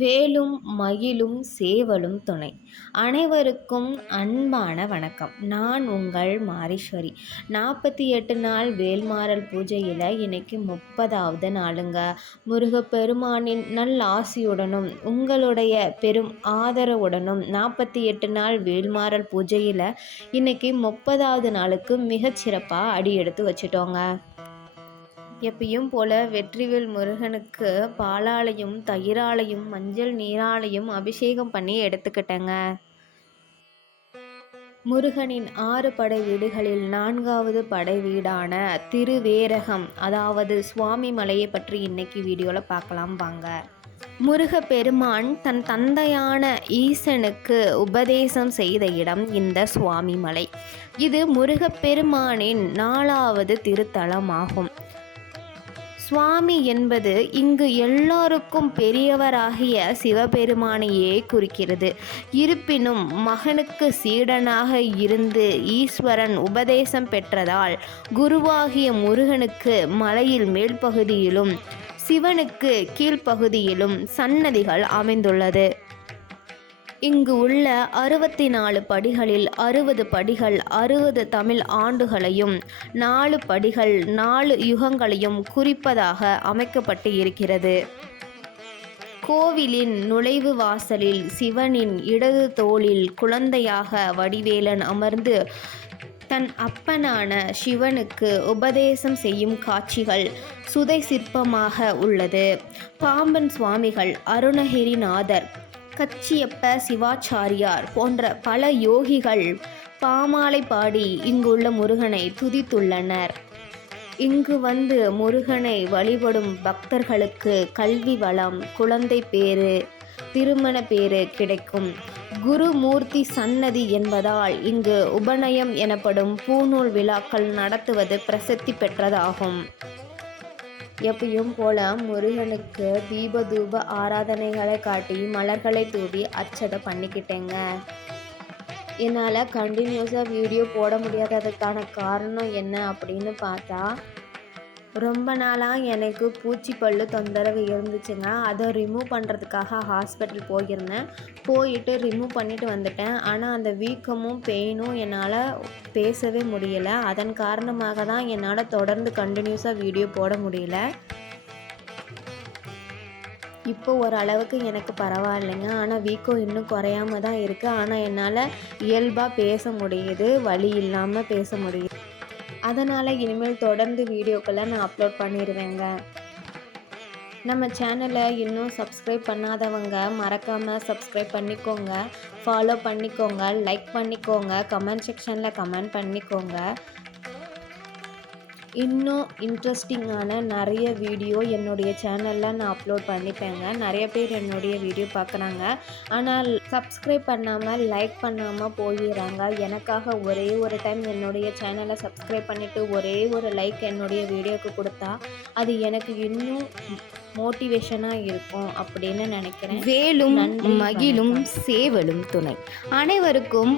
வேலும் மயிலும் சேவலும் துணை. அனைவருக்கும் அன்பான வணக்கம். நான் உங்கள் மாரீஸ்வரி. 48 நாள் வேல்மாறல் பூஜையில் இன்னைக்கு 30வது நாளுங்க. முருகப்பெருமானின் நல்லாசியுடனும் உங்களுடைய பெரும் ஆதரவுடனும் 48 நாள் வேல்மாறல் பூஜையில் இன்னைக்கு 30வது நாளுக்கு மிகச்சிறப்பாக அடி எடுத்து வச்சிட்டோங்க. எப்பயும் போல வெற்றிவேல் முருகனுக்கு பாலாலையும் தயிராலையும் மஞ்சள் நீராலையும் அபிஷேகம் பண்ணி எடுத்துக்கிட்டேங்க. முருகனின் 6 படை வீடுகளில் 4வது படை வீடான திருவேரகம், அதாவது சுவாமி மலையை பற்றி இன்னைக்கு வீடியோவில் பார்க்கலாம் வாங்க. முருகப்பெருமான் தன் தந்தையான ஈசனுக்கு உபதேசம் செய்த இடம் இந்த சுவாமி மலை. இது முருகப்பெருமானின் 4வது திருத்தலமாகும். சுவாமி என்பது இங்கு எல்லோருக்கும் பெரியவராகிய சிவபெருமானையே குறிக்கிறது. இருப்பினும் மகனுக்கு சீடனாக இருந்து ஈஸ்வரன் உபதேசம் பெற்றதால் குருவாகிய முருகனுக்கு மலையில் மேல் பகுதியிலும் சிவனுக்கு கீழ்ப்பகுதியிலும் சன்னதிகள் அமைந்துள்ளது. இங்கு உள்ள 64 படிகளில் 60 படிகள் 60 தமிழ் ஆண்டுகளையும் 4 படிகள் 4 யுகங்களையும் குறிப்பதாக அமைக்கப்பட்டு இருக்கிறது. கோவிலின் நுழைவு வாசலில் சிவனின் இடது தோளில் குழந்தையாக வடிவேலன் அமர்ந்து தன் அப்பனான சிவனுக்கு உபதேசம் செய்யும் காட்சிகள் சுதை சிற்பமாக உள்ளது. பாம்பன் சுவாமிகள், அருணகிரிநாதர், கச்சியப்ப சிவாச்சாரியார் போன்ற பல யோகிகள் பாமாலை பாடி இங்குள்ள முருகனை துதித்துள்ளனர். இங்கு வந்து முருகனை வழிபடும் பக்தர்களுக்கு கல்வி வளம், குழந்தை பேறு, திருமண பேறு கிடைக்கும். குருமூர்த்தி சன்னதி என்பதால் இங்கு உபநயம் எனப்படும் பூநூல் விழாக்கள் நடத்துவது பிரசித்தி பெற்றதாகும். எப்பயும் போல முருகனுக்கு தீபதூப ஆராதனைகளை காட்டி மலர்களை தூவி அர்ச்சனை பண்ணிக்கிட்டேங்க. என்னால் கண்டினியூஸாக வீடியோ போட முடியாததுக்கான காரணம் என்ன அப்படின்னு பார்த்தா, ரொம்ப நாளாக எனக்கு பூச்சி பல்லு தொந்தரவு இருந்துச்சுங்க. அதை ரிமூவ் பண்ணுறதுக்காக ஹாஸ்பிட்டல் போயிருந்தேன். போயிட்டு ரிமூவ் பண்ணிட்டு வந்துட்டேன். ஆனால் அந்த வீக்கமும் பெயினும் என்னால் பேசவே முடியலை. அதன் காரணமாக தான் என்னால் தொடர்ந்து கண்டினியூஸாக வீடியோ போட முடியல. இப்போ ஓரளவுக்கு எனக்கு பரவாயில்லைங்க. ஆனால் வீக்கம் இன்னும் குறையாம தான் இருக்குது. ஆனால் என்னால் இயல்பாக பேச முடியுது, வலி இல்லாமல் பேச முடியுது. அதனால் இனிமேல் தொடர்ந்து வீடியோக்களை நான் அப்லோட் பண்ணிடுவேங்க. நம்ம சேனலை இன்னும் சப்ஸ்கிரைப் பண்ணாதவங்க மறக்காமல் சப்ஸ்கிரைப் பண்ணிக்கோங்க, ஃபாலோ பண்ணிக்கோங்க, லைக் பண்ணிக்கோங்க, கமெண்ட் செக்ஷனில் கமெண்ட் பண்ணிக்கோங்க. இன்னும் இன்ட்ரெஸ்டிங்கான நிறைய வீடியோ என்னுடைய சேனலில் நான் அப்லோட் பண்ணிப்பேங்க. நிறைய பேர் என்னுடைய வீடியோ பார்க்குறாங்க, ஆனால் சப்ஸ்கிரைப் பண்ணாமல் லைக் பண்ணாமல் போயிடுறாங்க. எனக்காக ஒரே ஒரு டைம் என்னுடைய சேனலை சப்ஸ்கிரைப் பண்ணிவிட்டு ஒரே ஒரு லைக் என்னுடைய வீடியோவுக்கு கொடுத்தா அது எனக்கு இன்னும் மோட்டிவேஷனாக இருக்கும் அப்படின்னு நினைக்கிறேன். வேலும் மகிழும் சேவலும் துணை. அனைவருக்கும்